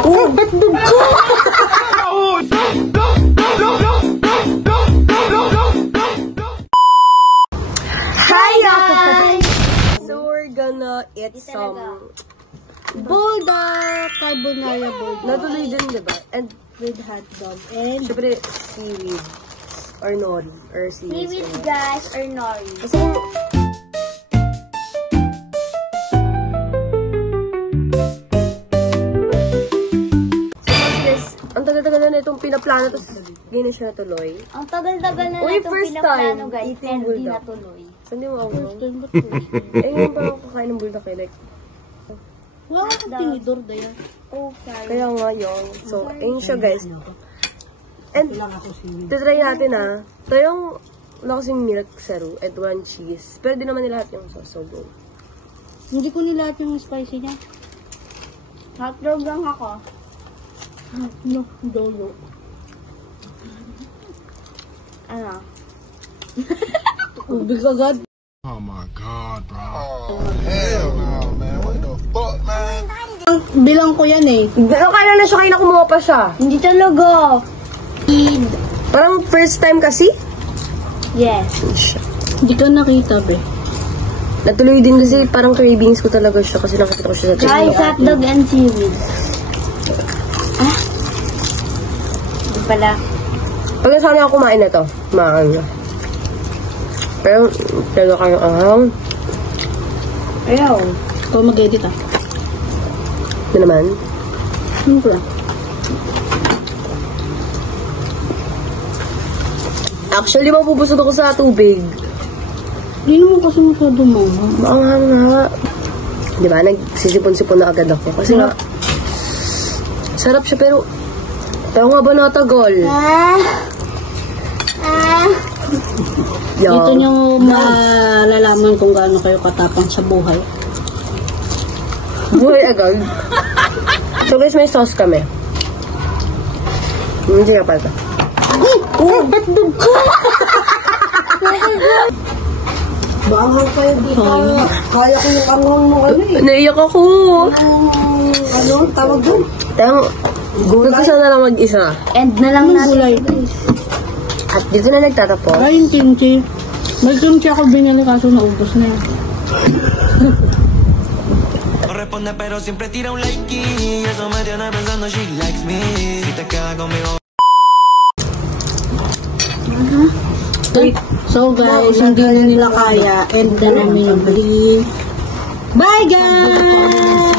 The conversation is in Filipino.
Oh, ba't ka? Hi guys! So we're gonna eat some bulldog carbonara bulldog. Natuloy din, diba? And with hot dog. And syempre, seaweed. Or nori. Or seaweed. Seaweed, guys, or nori. Kasi ang tagal-tagal na itong pinaplano, tapos hindi na siya natuloy. Ang tagal-tagal na Uy, itong first pinaplano, time guys, eating pero di bulldog. natuloy. Saan di mo ako? Eh, yung parang kakain ng bulldog eh. Like, Wala kang tinidor na yan. Oh, sorry. kaya nga yun. So, ayun siya guys. And, titry natin ito yung wala kasing milk saru and 1 cheese. Pero di naman nila lahat yung sauce. So, go. Hindi ko nilahat yung spicy niya. Hotdog lang ako. No, dolo. Ano? Ubig agad. Oh my god, bro. Oh, hell no, man. What the fuck, man? Bilang ko yan eh. Pero kaya na siya, kaya na kumuha pa siya. Hindi talaga. Parang first time kasi. Yes. Hindi ka nakita, be. Natuloy din kasi parang cravings ko talaga siya kasi nakita ko siya sa Guys, hotdog and seaweed. Hindi pala. Pag nasana ako kumain na ito, maaan na. Pero, talaga kayo ahang. Ayaw. Ikaw mag-edit Ano naman? Siyempre. Actually, mapupusod ako sa tubig. Hindi naman kasi masyado mo. Maanghang nga. Di ba? Nagsisipon-sipon na agad ako. Kasi nga, sarap siya pero nga ba natagal? Dito nyo malalaman kung gaano kayo katapang sa buhay. Buhay agad. So guys, may sauce kami. Hindi ka pala. Oh, ba't ka? Baanghang kayo dito. Kaya ko yung anghang mo ano eh. Naiyak ako. Ano? Tawag doon? Nagkasa na lang mag-isa. End na lang natin. At dito na nagtatapos. Ay, yung kimchi. May kimchi ako binili kaso naubos na yan. No responde pero siempre tira un like y eso me tiene pensando she likes me. Si te quedas conmigo. So guys, hindi na nila kaya. End na namin yung video. Bye guys!